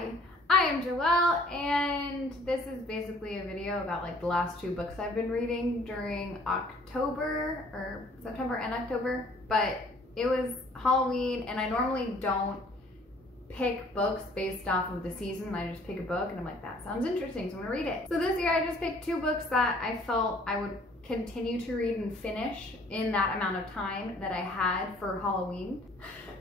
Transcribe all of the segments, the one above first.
Hi, I am Joelle, and this is basically a video about like the last two books I've been reading during October, or September and October, but it was Halloween and I normally don't pick books based off of the season. I just pick a book and I'm like, that sounds interesting, so I'm gonna read it. So this year I just picked two books that I felt I would continue to read and finish in that amount of time that I had for Halloween.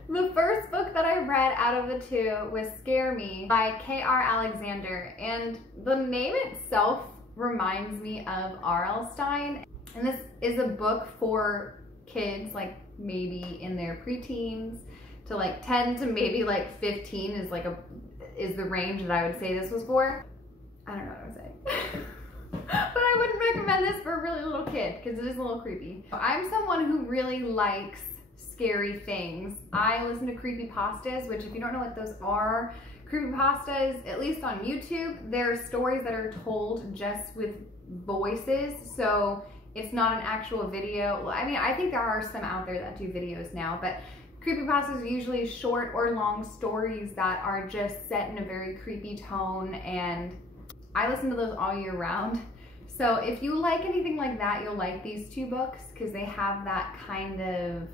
The first book that I read out of the two was Scare Me by K.R. Alexander, and the name itself reminds me of R.L. Stine. And this is a book for kids, like maybe in their preteens to like 10 to maybe like 15 is the range that I would say this was for. I don't know what I'm saying. But I wouldn't recommend this for a really little kid because it is a little creepy. I'm someone who really likes scary things. I listen to creepypastas, which if you don't know what those are, creepypastas, at least on YouTube, they're stories that are told just with voices. So it's not an actual video. Well, I mean, I think there are some out there that do videos now, but creepypastas are usually short or long stories that are just set in a very creepy tone, and I listen to those all year round. So if you like anything like that, you'll like these two books because they have that kind of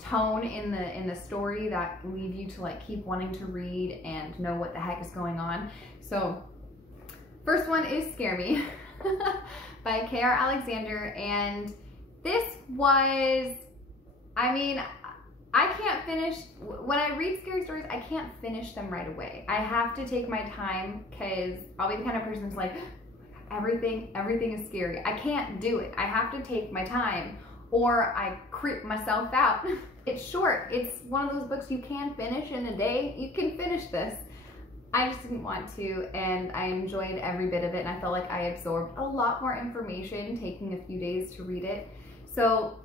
tone in the story that lead you to like keep wanting to read and know what the heck is going on. So first one is Scare Me by K.R. Alexander, and this was, I mean, I can't finish, when I read scary stories, I can't finish them right away. I have to take my time because I'll be the kind of person that's like, everything is scary. I can't do it. I have to take my time or I creep myself out. It's short. It's one of those books you can finish in a day. You can finish this. I just didn't want to, and I enjoyed every bit of it, and I felt like I absorbed a lot more information taking a few days to read it. So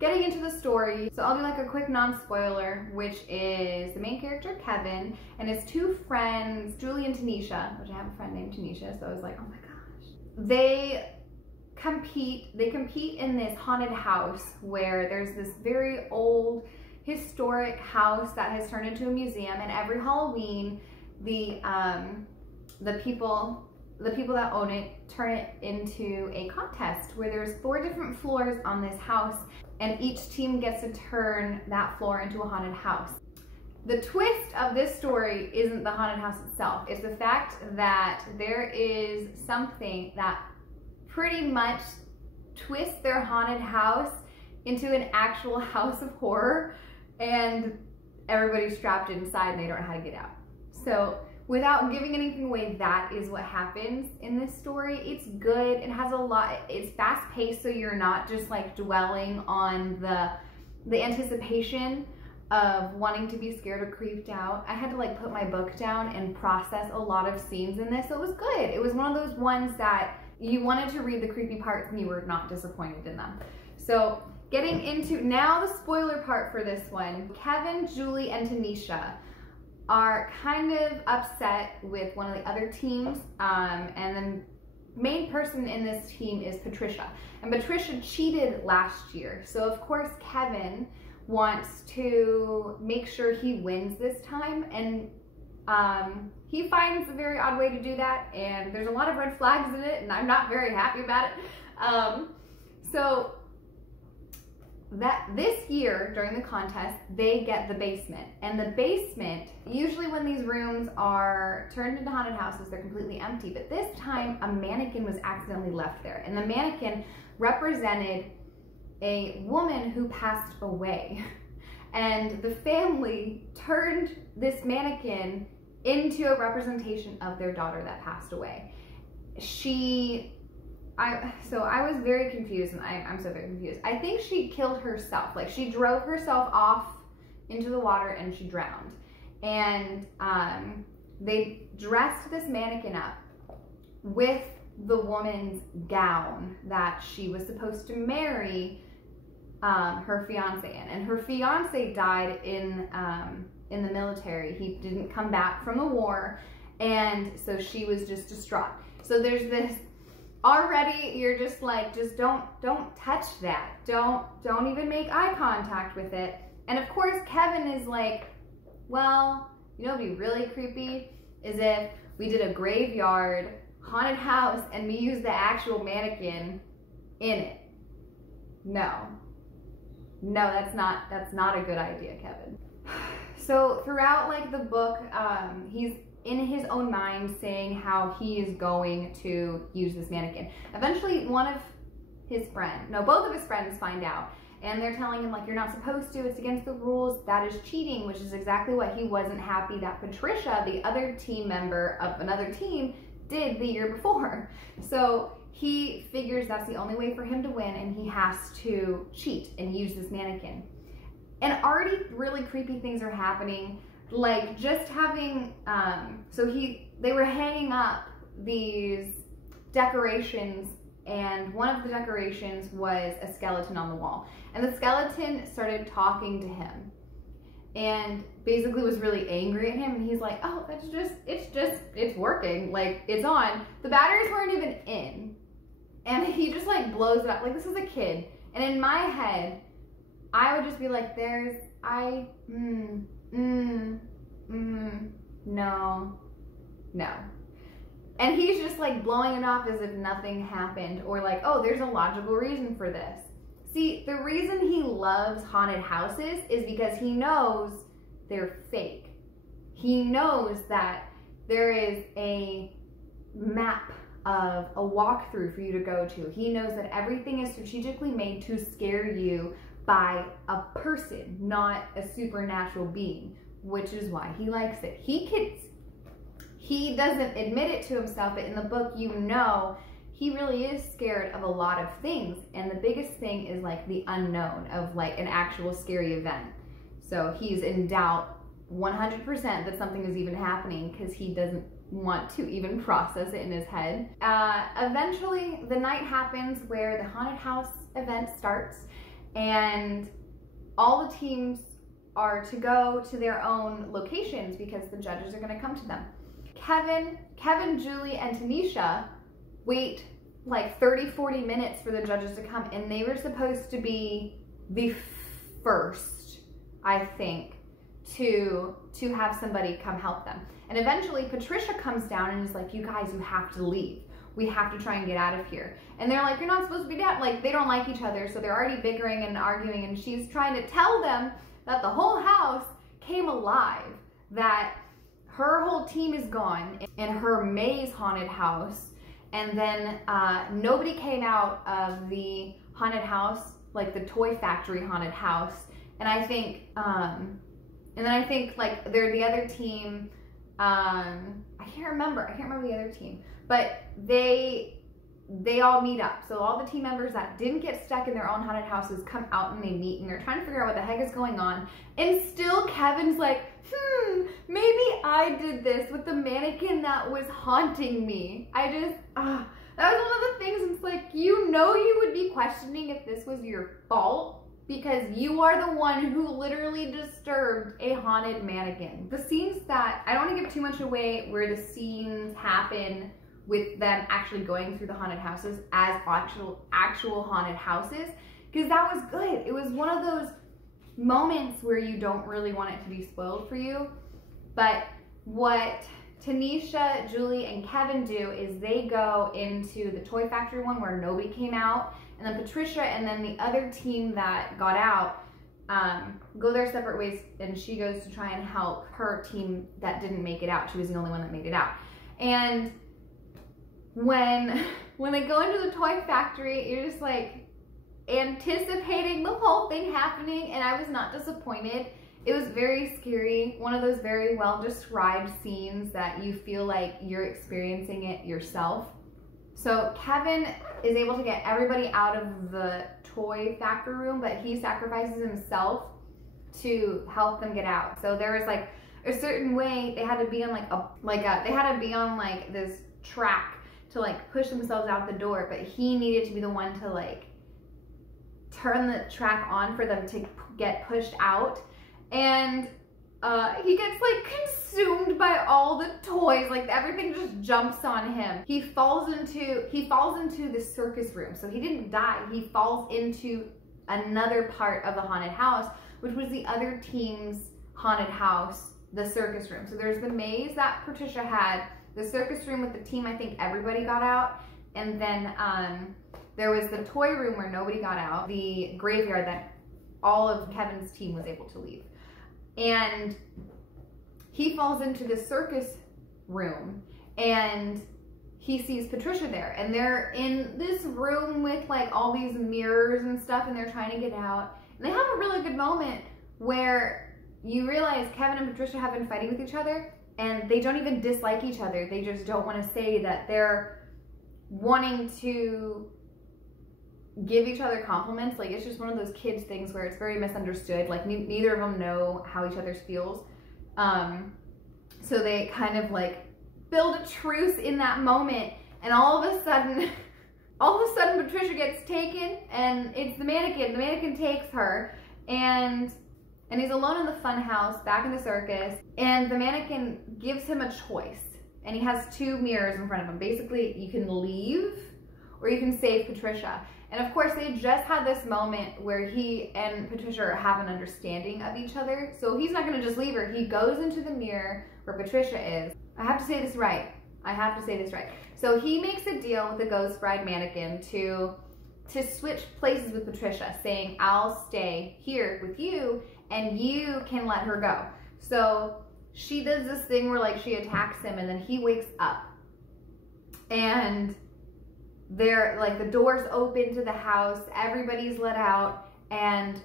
getting into the story, so I'll do like a quick non-spoiler, which is the main character, Kevin, and his two friends, Julie and Tanisha, which I have a friend named Tanisha, so I was like, oh my gosh. They compete in this haunted house where there's this very old historic house that has turned into a museum, and every Halloween, the people that own it turn it into a contest where there's 4 different floors on this house, and each team gets to turn that floor into a haunted house. The twist of this story isn't the haunted house itself. It's the fact that there is something that pretty much twists their haunted house into an actual house of horror, and everybody's trapped inside and they don't know how to get out. So without giving anything away, that is what happens in this story. It's good. It has a lot. It's fast paced, so you're not just like dwelling on the anticipation of wanting to be scared or creeped out. I had to like put my book down and process a lot of scenes in this. So it was good. It was one of those ones that you wanted to read the creepy parts and you were not disappointed in them. So getting into now the spoiler part for this one, Kevin, Julie, and Tanisha are kind of upset with one of the other teams, and the main person in this team is Patricia. And Patricia cheated last year, so of course Kevin wants to make sure he wins this time, and he finds a very odd way to do that, and there's a lot of red flags in it, and I'm not very happy about it. So that this year during the contest, they get the basement, and the basement, usually when these rooms are turned into haunted houses, they're completely empty, but this time a mannequin was accidentally left there, and the mannequin represented a woman who passed away, and the family turned this mannequin into a representation of their daughter that passed away. So I was very confused, and I'm so very confused. I think she killed herself. Like, she drove herself off into the water and she drowned. And they dressed this mannequin up with the woman's gown that she was supposed to marry her fiance in. And her fiance died in the military. He didn't come back from the war, and so she was just distraught. So there's this, already you're just like, just don't touch that. Don't even make eye contact with it. And of course Kevin is like, well, You know what would be really creepy is if we did a graveyard haunted house and we used the actual mannequin in it. No, that's not a good idea, Kevin. So throughout like the book, he's in his own mind saying how he is going to use this mannequin. Eventually both of his friends find out, and they're telling him like, you're not supposed to, it's against the rules, that is cheating, which is exactly what he wasn't happy that Patricia, the other team member of another team, did the year before. So he figures that's the only way for him to win, and he has to cheat and use this mannequin. And already really creepy things are happening, like just having, they were hanging up these decorations, and one of the decorations was a skeleton on the wall. And the skeleton started talking to him and basically was really angry at him. And he's like, oh, it's working. Like, it's on. The batteries weren't even in. And he just like blows it up. Like, this is a kid. And in my head, I would just be like, no. And he's just like blowing it off as if nothing happened, or like, oh, there's a logical reason for this. See, the reason he loves haunted houses is because he knows they're fake. He knows that there is a map of a walkthrough for you to go to. He knows that everything is strategically made to scare you by a person, not a supernatural being, which is why he likes it. He doesn't admit it to himself, but in the book, you know, he really is scared of a lot of things. And the biggest thing is like the unknown of like an actual scary event. So he's in doubt 100% that something is even happening because he doesn't want to even process it in his head. Eventually, the night happens where the haunted house event starts, and all the teams are to go to their own locations because the judges are going to come to them. Kevin, Julie, and Tanisha wait like 30-40 minutes for the judges to come, and they were supposed to be the first, I think, to have somebody come help them. And eventually Patricia comes down and is like, you guys, you have to leave. We have to try and get out of here. And they're like, you're not supposed to be down. Like, they don't like each other, so they're already bickering and arguing, and she's trying to tell them that the whole house came alive, that her whole team is gone in her maze haunted house, and then nobody came out of the haunted house, like the toy factory haunted house. And I think, and then I think like they're the other team. I can't remember the other team, but they all meet up. So all the team members that didn't get stuck in their own haunted houses come out and they meet, and they're trying to figure out what the heck is going on. And still Kevin's like, maybe I did this with the mannequin that was haunting me. That was one of the things. It's like, you know, you would be questioning if this was your fault, because you are the one who literally disturbed a haunted mannequin. The scenes that, I don't want to give too much away where the scenes happen with them actually going through the haunted houses as actual haunted houses, because that was good. It was one of those moments where you don't really want it to be spoiled for you. But what Tanisha, Julie, and Kevin do is they go into the toy factory one where nobody came out, and then Patricia and then the other team that got out go their separate ways, and she goes to try and help her team that didn't make it out. She was the only one that made it out. And when they go into the toy factory, you're just like anticipating the whole thing happening, and I was not disappointed. It was very scary, one of those very well described scenes that you feel like you're experiencing it yourself. So Kevin is able to get everybody out of the toy factory room, but he sacrifices himself to help them get out. So there was like a certain way they had to be on they had to be on like this track to like push themselves out the door, but he needed to be the one to like turn the track on for them to get pushed out. And he gets like consumed by all the toys, like everything just jumps on him. He falls into the circus room. So he didn't die, he falls into another part of the haunted house, which was the other team's haunted house the circus room. So there's the maze that Patricia had, the circus room with the team, I think everybody got out, and then there was the toy room where nobody got out, the graveyard that all of Kevin's team was able to leave. And he falls into the circus room and he sees Patricia there, and they're in this room with like all these mirrors and stuff, and they're trying to get out. And they have a really good moment where you realize Kevin and Patricia have been fighting with each other, and they don't even dislike each other. They just don't want to say that they're wanting to give each other compliments. Like, it's just one of those kids things where it's very misunderstood. Like, neither of them know how each other feels. So they kind of like build a truce in that moment, and all of a sudden Patricia gets taken, and it's the mannequin. The mannequin takes her, and he's alone in the fun house back in the circus, and the mannequin gives him a choice, and he has two mirrors in front of him. Basically, you can leave or you can save Patricia. And of course, they just had this moment where he and Patricia have an understanding of each other. So he's not gonna just leave her. He goes into the mirror where Patricia is. I have to say this right. So he makes a deal with the Ghost Bride mannequin to switch places with Patricia, saying, I'll stay here with you and you can let her go. So she does this thing where like she attacks him, and then he wakes up, and they're like, the doors open to the house, everybody's let out, and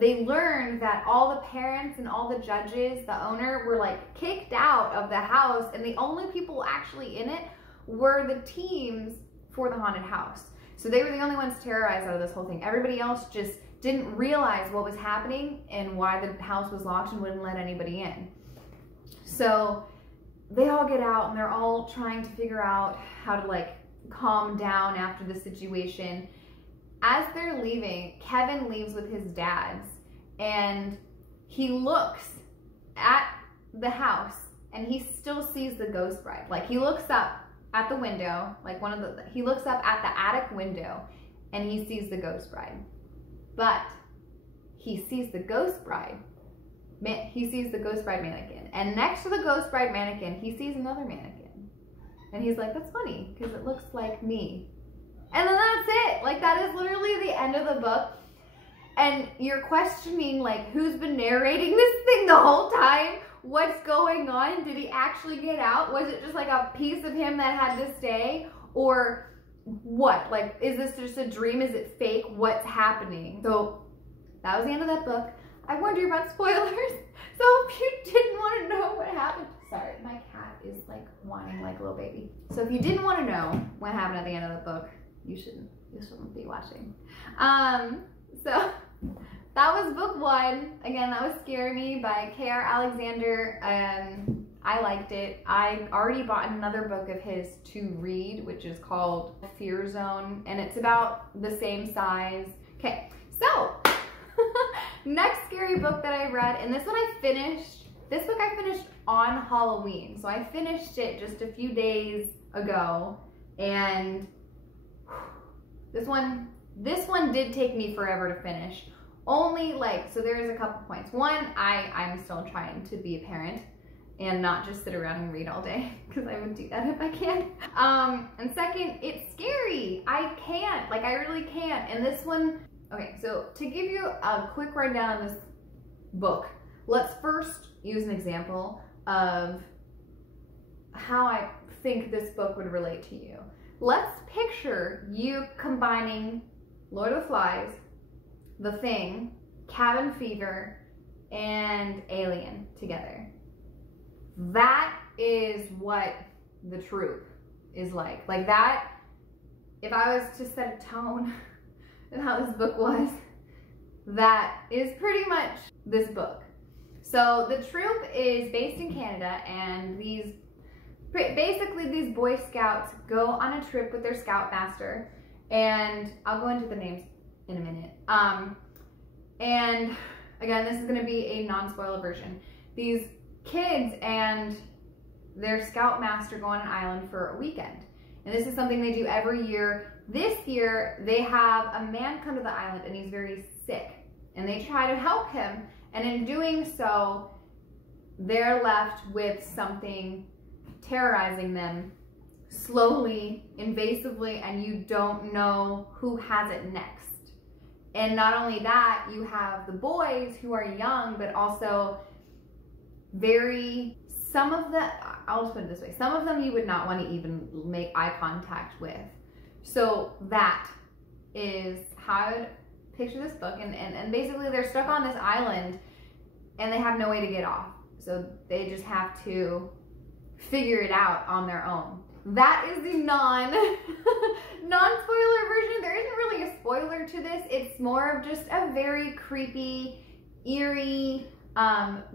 they learn that all the parents and all the judges, the owner, were like kicked out of the house, and the only people actually in it were the teams for the haunted house. So they were the only ones terrorized out of this whole thing. Everybody else just didn't realize what was happening and why the house was locked and wouldn't let anybody in. So they all get out, and they're all trying to figure out how to like calm down after the situation. As they're leaving, Kevin leaves with his dads, and he looks at the house and he still sees the Ghost Bride. Like, he looks up at the window, like he looks up at the attic window, and he sees the Ghost Bride. But he sees the Ghost Bride. He sees the Ghost Bride mannequin, and next to the Ghost Bride mannequin, he sees another mannequin, and he's like, "That's funny because it looks like me." And then that's it. Like, that is literally the end of the book. And you're questioning, like, who's been narrating this thing the whole time? What's going on? Did he actually get out? Was it just like a piece of him that had to stay? Or what? Like, is this just a dream? Is it fake? What's happening? So that was the end of that book. I warned you about spoilers. So if you didn't want to know what happened, sorry, my cat is like whining like a little baby. So if you didn't want to know what happened at the end of the book, you shouldn't be watching. So that was book one. Again, that was Scare Me by K.R. Alexander. I liked it. I already bought another book of his to read, which is called Fear Zone, and it's about the same size. Okay, so next scary book that I read, and this one I finished. This book I finished on Halloween. So I finished it just a few days ago, and this one did take me forever to finish. Only like, so there's a couple points. One, I'm still trying to be a parent and not just sit around and read all day, because I would do that if I can. And second, it's scary. I can't, like, I really can't. And this one, okay, so to give you a quick rundown on this book, let's first use an example of how I think this book would relate to you. Let's picture you combining Lord of the Flies, The Thing, Cabin Fever, and Alien together. That is what the truth is like. Like that, if I was to set a tone of how this book was, that is pretty much this book. So the Troop is based in Canada, and basically these Boy Scouts go on a trip with their Scoutmaster, and I'll go into the names in a minute. And again, this is going to be a non-spoiler version. These kids and their Scoutmaster go on an island for a weekend, and this is something they do every year. This year, they have a man come to the island, and he's very sick, and they try to help him, and in doing so, they're left with something terrorizing them slowly, invasively, and you don't know who has it next. And not only that, you have the boys who are young, but also I'll just put it this way, some of them you would not want to even make eye contact with. So that is how I would picture this book. And basically they're stuck on this island and they have no way to get off. So they just have to figure it out on their own. That is the non-spoiler version. There isn't really a spoiler to this. It's more of just a very creepy, eerie,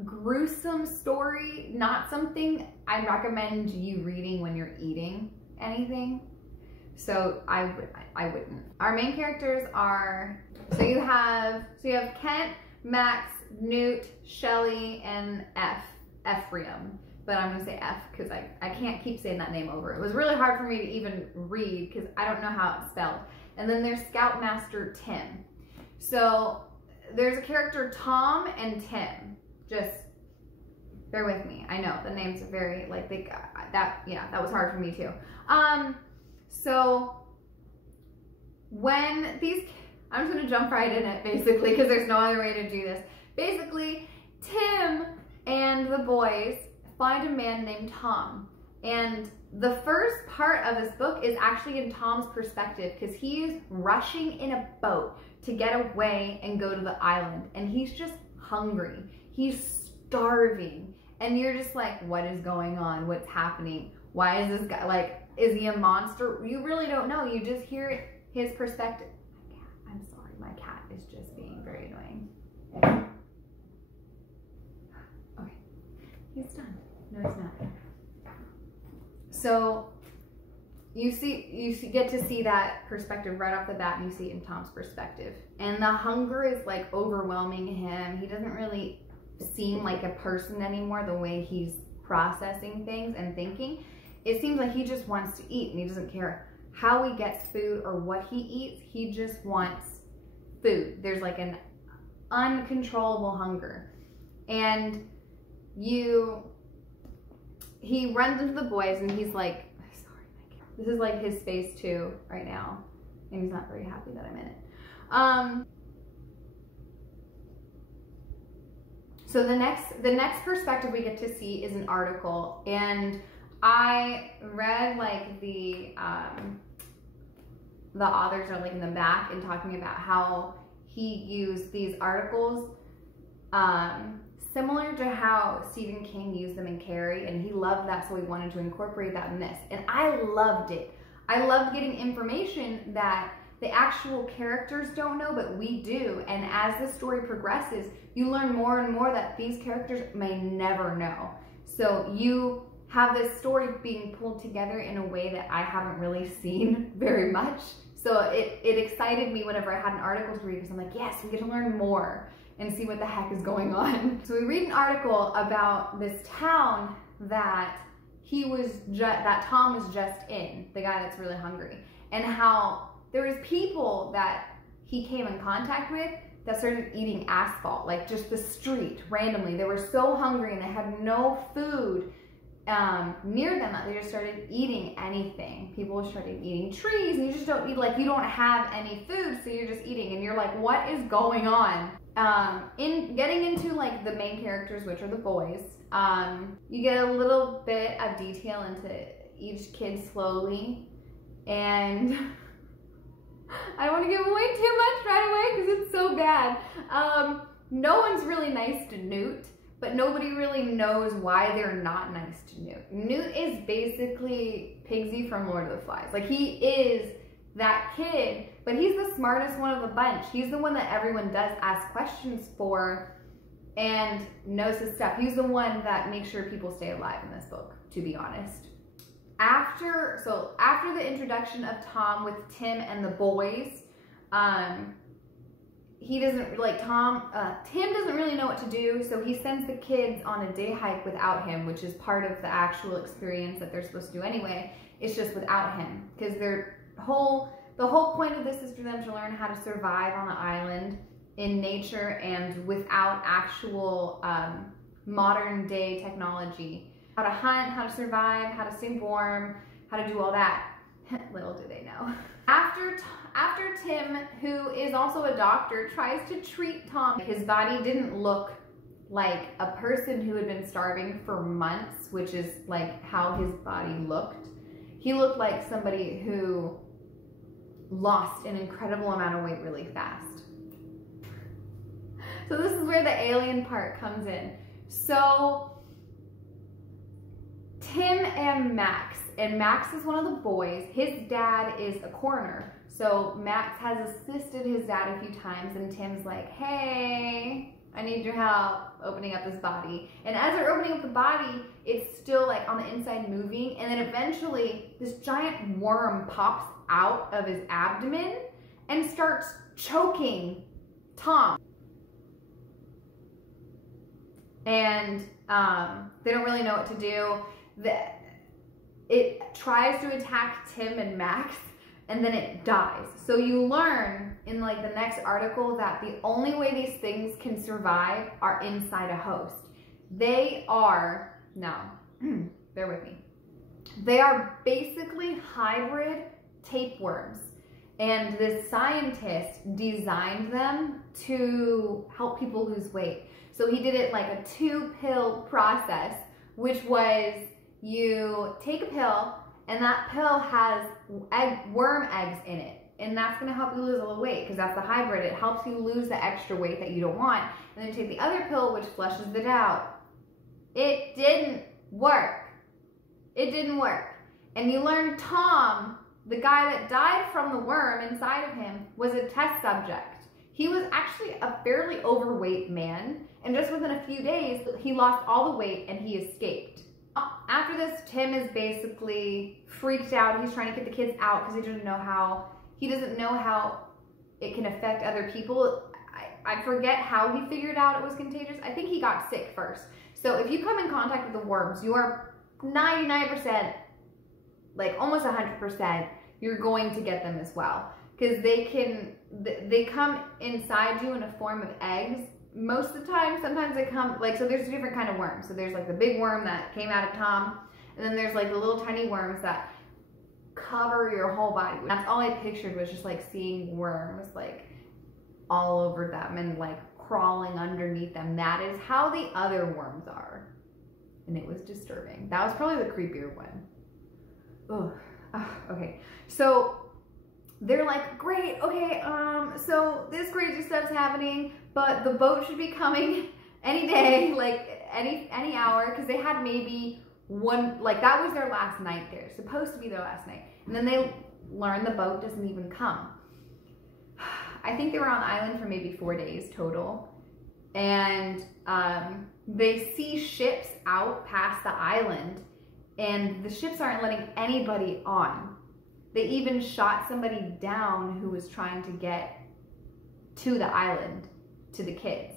gruesome story. Not something I recommend you reading when you're eating anything. So I wouldn't. Our main characters are, so you have Kent, Max, Newt, Shelley, and Ephraim. But I'm gonna say F because I can't keep saying that name over. It was really hard for me to even read because I don't know how it's spelled. And then there's Scoutmaster Tim. So there's a character Tom and Tim. Just bear with me. I know the names are very like that was hard for me too. So when I'm just gonna jump right in it basically because there's no other way to do this. Basically, Tim and the boys find a man named Tom, and the first part of this book is actually in Tom's perspective because he's rushing in a boat to get away and go to the island, and he's just hungry, he's starving, and you're just like, what is going on, what's happening, why is this guy, like, is he a monster? You really don't know, you just hear his perspective. My cat, I'm sorry, my cat is just being very annoying. Okay, he's done. No, he's not. So you get to see that perspective right off the bat, and you see it in Tom's perspective. And the hunger is like overwhelming him. He doesn't really seem like a person anymore the way he's processing things and thinking. It seems like he just wants to eat and he doesn't care how he gets food or what he eats. He just wants food. There's like an uncontrollable hunger. And he runs into the boys and he's like, sorry, my cat. This is like his face too right now. And he's not very happy that I'm in it. So the next perspective we get to see is an article, and I read like the authors are linking them back and talking about how he used these articles similar to how Stephen King used them in Carrie, and he loved that, so he wanted to incorporate that in this. And I loved it. I loved getting information that the actual characters don't know, but we do. And as the story progresses, you learn more and more that these characters may never know. So you have this story being pulled together in a way that I haven't really seen very much. So it excited me whenever I had an article to read, because I'm like, yes, we get to learn more and see what the heck is going on. So we read an article about this town that that Tom was just in, the guy that's really hungry, and how there was people that he came in contact with that started eating asphalt, like just the street randomly. They were so hungry and they had no food near them that they just started eating anything. People started eating trees, and you just don't eat, like, you don't have any food, so you're just eating, and you're like, what is going on? In getting into like the main characters, which are the boys, you get a little bit of detail into each kid slowly, and I don't want to give away too much right away because it's so bad. No one's really nice to Newt, but nobody really knows why they're not nice to Newt. Newt is basically Pigsy from Lord of the Flies. Like, he is that kid, but he's the smartest one of the bunch. He's the one that everyone does ask questions for and knows his stuff. He's the one that makes sure people stay alive in this book, to be honest. After the introduction of Tom with Tim and the boys, he doesn't like Tim doesn't really know what to do, so he sends the kids on a day hike without him, which is part of the actual experience that they're supposed to do anyway. It's just without him, because the whole point of this is for them to learn how to survive on the island in nature and without actual modern day technology. How to hunt, how to survive, how to stay warm, how to do all that. Little do they know. After Tim, who is also a doctor, tries to treat Tom, his body didn't look like a person who had been starving for months, which is like how his body looked. He looked like somebody who lost an incredible amount of weight really fast. So this is where the alien part comes in. So Tim and Max is one of the boys. His dad is a coroner. So Max has assisted his dad a few times, and Tim's like, hey, I need your help opening up this body. And as they're opening up the body, it's still like on the inside moving, and then eventually this giant worm pops out of his abdomen and starts choking Tom. And they don't really know what to do. It tries to attack Tim and Max, and then it dies. So you learn in like the next article that the only way these things can survive are inside a host. They are, now, bear with me. They are basically hybrid tapeworms. And this scientist designed them to help people lose weight. So he did it like a 2-pill process, which was you take a pill, and that pill has worm eggs in it. And that's gonna help you lose a little weight, because that's the hybrid. It helps you lose the extra weight that you don't want. And then you take the other pill, which flushes it out. It didn't work. It didn't work. And you learn Tom, the guy that died from the worm inside of him, was a test subject. He was actually a fairly overweight man, and just within a few days, he lost all the weight and he escaped. After this, Tim is basically freaked out. He's trying to get the kids out because he doesn't know how it can affect other people. I forget how he figured out it was contagious. I think he got sick first. So if you come in contact with the worms, you are 99%, like almost 100%, you're going to get them as well. Because they come inside you in a form of eggs. Most of the time, sometimes they come, like, so there's different kind of worms. So there's like the big worm that came out of Tom, and then there's like the little tiny worms that cover your whole body. That's all I pictured, was just like seeing worms like all over them and like crawling underneath them. That is how the other worms are. And it was disturbing. That was probably the creepier one. Ugh. Okay, so they're like, great, okay, so this crazy stuff's happening, but the boat should be coming any day, like any hour, because they had maybe one, like that was their last night there, supposed to be their last night. And then they learned the boat doesn't even come. I think they were on the island for maybe 4 days total. And they see ships out past the island, and the ships aren't letting anybody on. They even shot somebody down who was trying to get to the island, to the kids.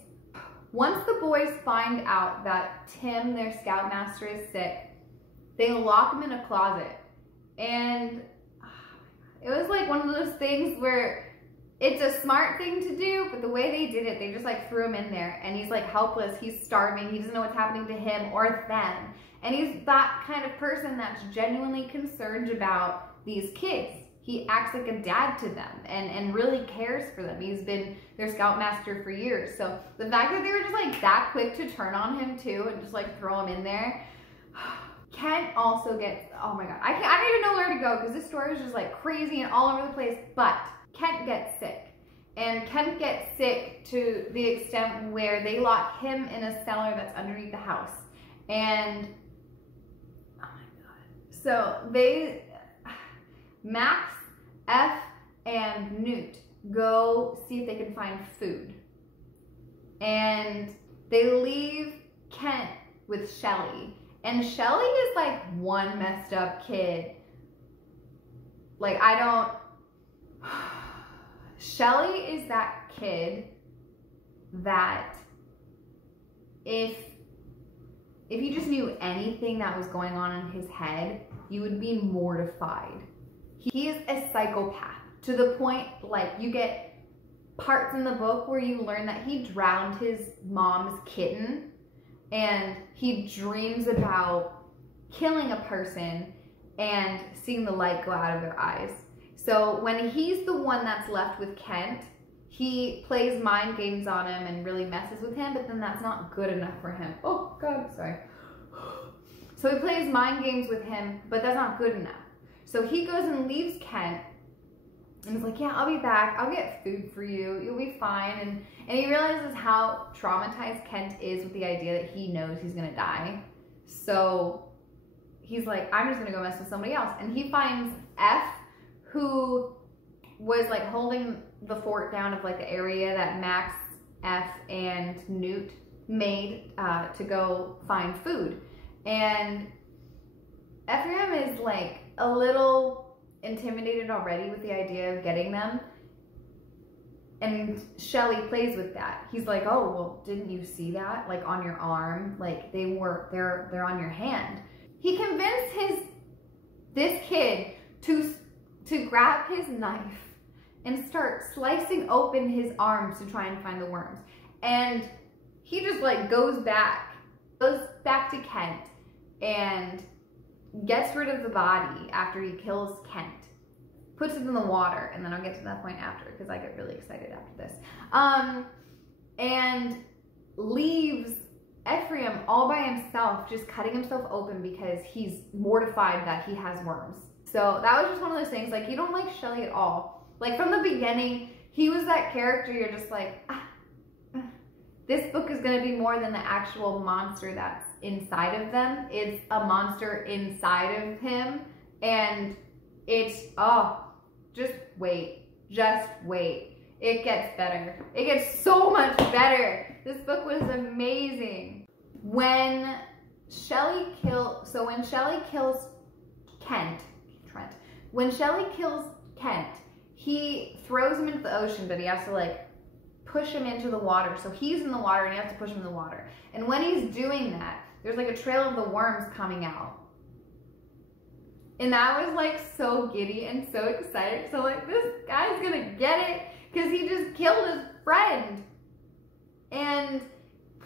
Once the boys find out that Tim, their scoutmaster, is sick, they lock him in a closet. And it was like one of those things where it's a smart thing to do, but the way they did it, they just like threw him in there, and he's like helpless, he's starving, he doesn't know what's happening to him or them. And he's that kind of person that's genuinely concerned about these kids. He acts like a dad to them and really cares for them. He's been their scoutmaster for years. So the fact that they were just like that quick to turn on him too and just like throw him in there. Kent also gets, oh my God, I don't even know where to go because this story is just like crazy and all over the place, but Kent gets sick. And Kent gets sick to the extent where they lock him in a cellar that's underneath the house. And, oh my God. So Max, F, and Newt go see if they can find food. And they leave Kent with Shelly. And Shelly is like one messed up kid. Like, Shelly is that kid that if you just knew anything that was going on in his head, you would be mortified. He is a psychopath to the point, like, you get parts in the book where you learn that he drowned his mom's kitten and he dreams about killing a person and seeing the light go out of their eyes. So when he's the one that's left with Kent, he plays mind games on him and really messes with him, but then that's not good enough for him. Oh God, sorry. So he plays mind games with him, but that's not good enough. So he goes and leaves Kent and he's like, yeah, I'll be back. I'll get food for you. You'll be fine. And he realizes how traumatized Kent is with the idea that he knows he's gonna die. So he's like, I'm just gonna go mess with somebody else. And he finds F, who was like holding the fort down of like the area that Max, F, and Newt made to go find food. And Ephraim is like a little intimidated already with the idea of getting them. And Shelley plays with that. He's like, oh, well, didn't you see that? Like on your arm, like they're on your hand. He convinced this kid to grab his knife and start slicing open his arms to try and find the worms. And he just like goes back to Kent and gets rid of the body after he kills Kent, puts it in the water, and then I'll get to that point after because I get really excited after this, and leaves Ephraim all by himself, just cutting himself open because he's mortified that he has worms. So that was just one of those things, like, you don't like Shelley at all. Like, from the beginning, he was that character you're just like, this book is going to be more than the actual monster that's inside of them. It's a monster inside of him. And it's, oh, just wait. Just wait. It gets better. It gets so much better. This book was amazing. When Shelley kills Kent, when Shelley kills Kent, he throws him into the ocean, but he has to like push him into the water. So he's in the water and he has to push him in the water. And when he's doing that, there's like a trail of the worms coming out. And I was like so giddy and so excited. So like, this guy's gonna get it because he just killed his friend and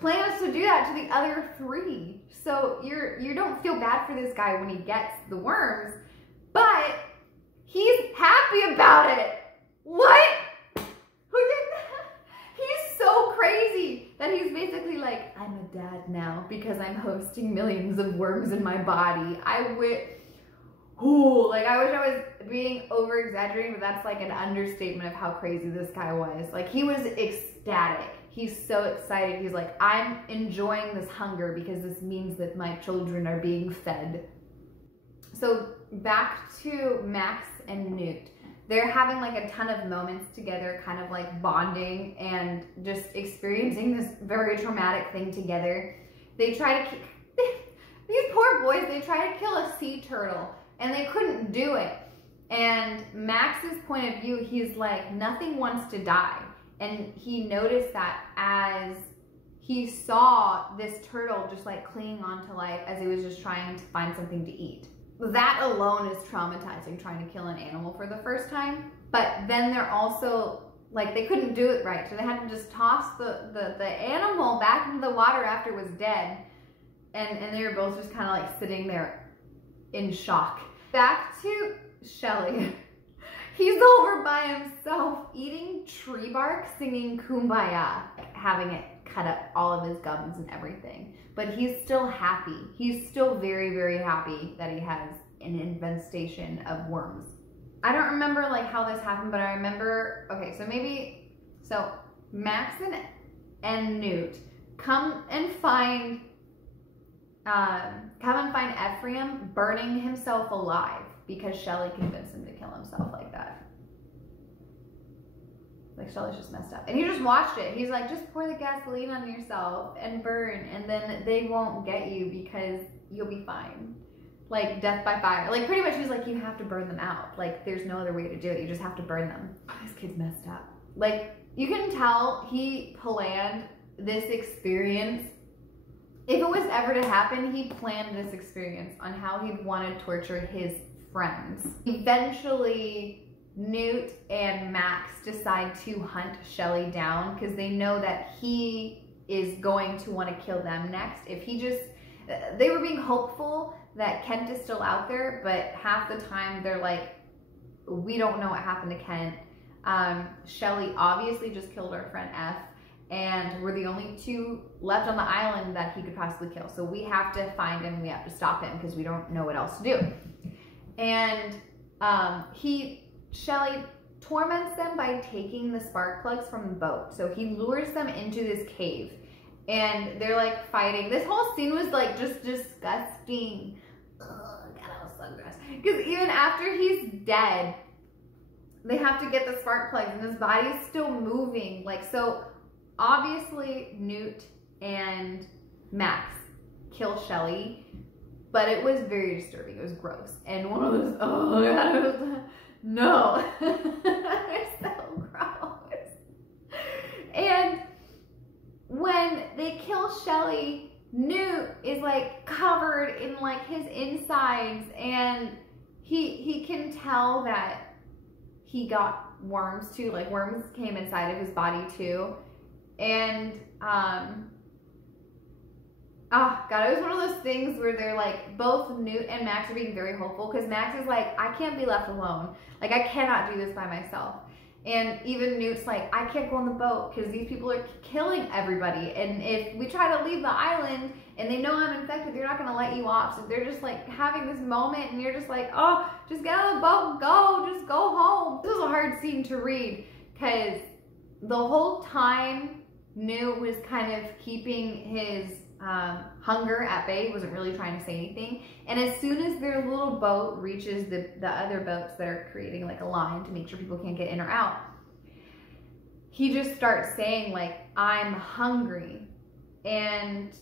plans to do that to the other three. So you don't feel bad for this guy when he gets the worms, but he's happy about it. What? Who did that? He's so crazy that he's basically like, I'm a dad now because I'm hosting millions of worms in my body. I wish I was being over exaggerating, but that's like an understatement of how crazy this guy was. Like, he was ecstatic. He's so excited. He's like, I'm enjoying this hunger because this means that my children are being fed. So back to Max and Newt. They're having like a ton of moments together, kind of like bonding and just experiencing this very traumatic thing together. They try to, these poor boys, they try to kill a sea turtle and they couldn't do it. And Max's point of view, he's like, nothing wants to die. And he noticed that as he saw this turtle just like clinging on to life as he was just trying to find something to eat. That alone is traumatizing, trying to kill an animal for the first time. But then they're also, like, they couldn't do it right. So they had to just toss the animal back into the water after it was dead. And they were both just kind of like sitting there in shock. Back to Shelley. He's over by himself eating tree bark, singing Kumbaya, having it cut up all of his gums and everything. But he's still happy. He's still very, very happy that he has an infestation of worms. I don't remember like how this happened, but I remember, okay, so Max and Newt come and find Ephraim burning himself alive because Shelley convinced him to kill himself like that. Like, Shelley's just messed up. And he just watched it. He's like, just pour the gasoline on yourself and burn, and then they won't get you because you'll be fine. Like, death by fire. Like, pretty much he's like, you have to burn them out. Like, there's no other way to do it. You just have to burn them. Oh, this kid's messed up. Like, you can tell he planned this experience. If it was ever to happen, he planned this experience on how he'd want to torture his friends. Eventually, Newt and Max decide to hunt Shelley down because they know that he is going to want to kill them next. If he just, they were being hopeful that Kent is still out there, but half the time they're like, we don't know what happened to Kent. Shelly obviously just killed our friend F, and we're the only two left on the island that he could possibly kill. So we have to find him, we have to stop him because we don't know what else to do. And Shelly torments them by taking the spark plugs from the boat. So he lures them into this cave and they're like fighting. This whole scene was like just disgusting. Ugh, God, that was so gross. Because even after he's dead, they have to get the spark plugs and his body's still moving. Like, so obviously Newt and Max kill Shelly, but it was very disturbing. It was gross. And one of those, oh God, it was, no. It's so gross. And when they kill Shelly, Newt is like covered in like his insides, and he can tell that he got worms too. Like worms came inside of his body too. And oh God, it was one of those things where they're like, both Newt and Max are being very hopeful, because Max is like, I can't be left alone. Like, I cannot do this by myself. And even Newt's like, I can't go on the boat because these people are killing everybody. And if we try to leave the island and they know I'm infected, they're not going to let you off. So they're just like having this moment and you're just like, oh, just get on the boat and go. Just go home. This was a hard scene to read because the whole time Newt was kind of keeping his hunger at bay. He wasn't really trying to say anything. And as soon as their little boat reaches the other boats that are creating like a line to make sure people can't get in or out, he just starts saying like, I'm hungry, and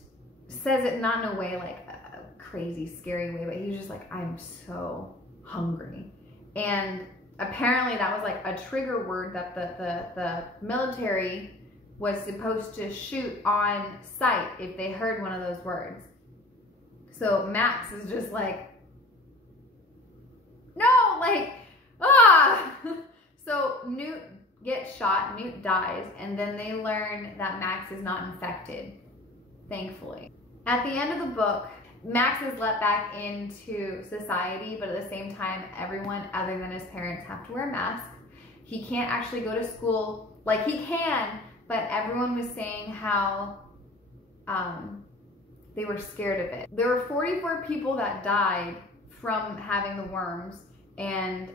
says it not in a way like a crazy scary way, but he's just like, I'm so hungry. And apparently that was like a trigger word that the military was supposed to shoot on sight if they heard one of those words. So Max is just like, no, like, ah! So Newt gets shot, Newt dies, and then they learn that Max is not infected, thankfully. At the end of the book, Max is let back into society, but at the same time, everyone other than his parents have to wear a mask. He can't actually go to school, like he can, but everyone was saying how they were scared of it. There were 44 people that died from having the worms, and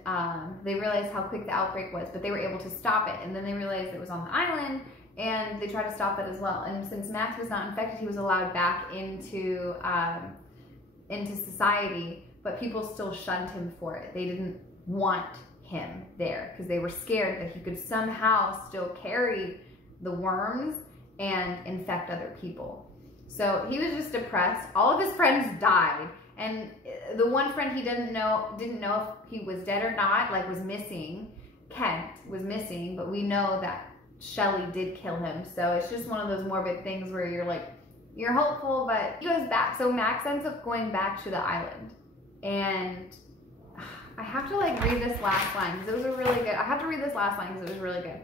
they realized how quick the outbreak was, but they were able to stop it. And then they realized it was on the island, and they tried to stop that as well. And since Max was not infected, he was allowed back into society, but people still shunned him for it. They didn't want him there because they were scared that he could somehow still carry the worms and infect other people. So he was just depressed. All of his friends died, and the one friend he didn't know if he was dead or not, like was missing. Kent was missing, but we know that Shelly did kill him. So it's just one of those morbid things where you're like, you're hopeful, but he goes back. So Max ends up going back to the island, and I have to like read this last line because it was a really good. I have to read this last line because it was really good.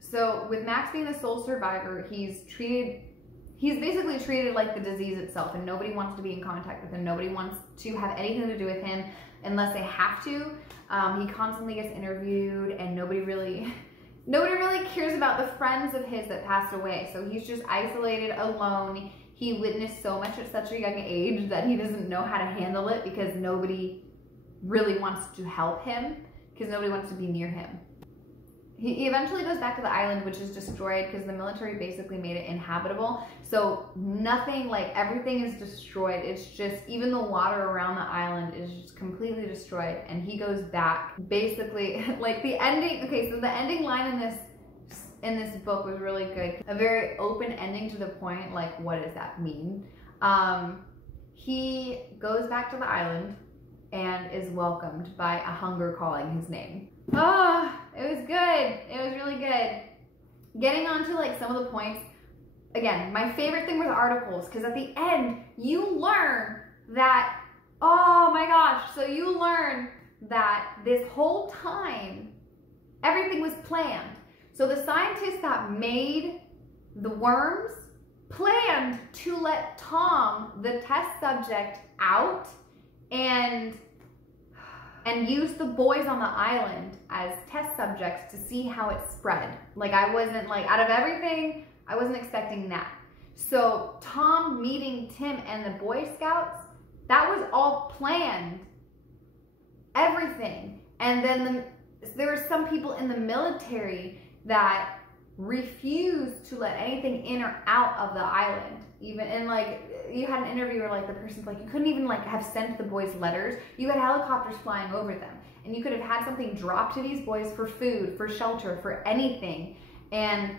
So with Max being the sole survivor, he's basically treated like the disease itself, and nobody wants to be in contact with him. Nobody wants to have anything to do with him unless they have to. He constantly gets interviewed, and nobody really cares about the friends of his that passed away. So he's just isolated, alone. He witnessed so much at such a young age that he doesn't know how to handle it because nobody really wants to help him because nobody wants to be near him. He eventually goes back to the island, which is destroyed because the military basically made it inhabitable. So nothing, like everything is destroyed. It's just, even the water around the island is just completely destroyed. And he goes back, basically, like the ending, okay, so the ending line in this book was really good. A very open ending to the point, like what does that mean? He goes back to the island and is welcomed by a hunger calling his name. Oh, it was good. It was really good. Getting on to like some of the points. Again, my favorite thing with articles, because at the end, you learn that, oh my gosh, so you learn that this whole time, everything was planned. So the scientists that made the worms planned to let Tom, the test subject, out and use the boys on the island as test subjects to see how it spread. Like, I wasn't, like, out of everything, I wasn't expecting that. So Tom meeting Tim and the Boy Scouts, that was all planned. Everything. And then there were some people in the military that refused to let anything in or out of the island. Even, and like, you had an interview where like the person's like, you couldn't even like have sent the boys letters. You had helicopters flying over them, and you could have had something dropped to these boys for food, for shelter, for anything. And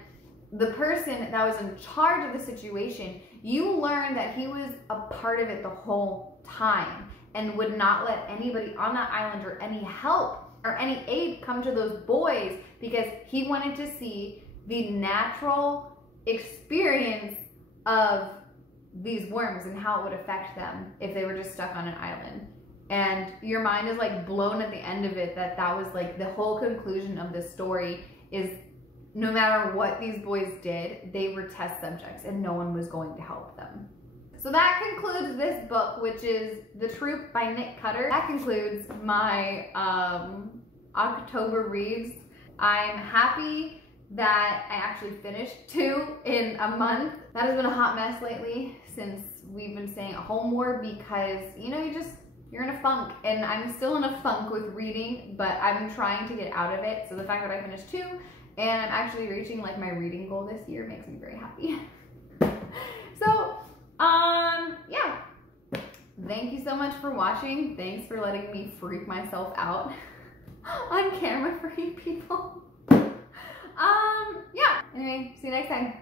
the person that was in charge of the situation, you learned that he was a part of it the whole time and would not let anybody on that island or any help or any aid come to those boys, because he wanted to see the natural experience of these worms and how it would affect them if they were just stuck on an island. And your mind is like blown at the end of it that that was like the whole conclusion of this story, is no matter what these boys did, they were test subjects and no one was going to help them. So that concludes this book, which is The Troop by Nick Cutter. That concludes my October reads. I'm happy that I actually finished 2 in a month. That has been a hot mess lately since we've been staying at home more, because, you know, you're in a funk, and I'm still in a funk with reading, but I'm trying to get out of it. So the fact that I finished 2 and I'm actually reaching like my reading goal this year makes me very happy. So, yeah. Thank you so much for watching. Thanks for letting me freak myself out on camera for you people. Yeah. Anyway, see you next time.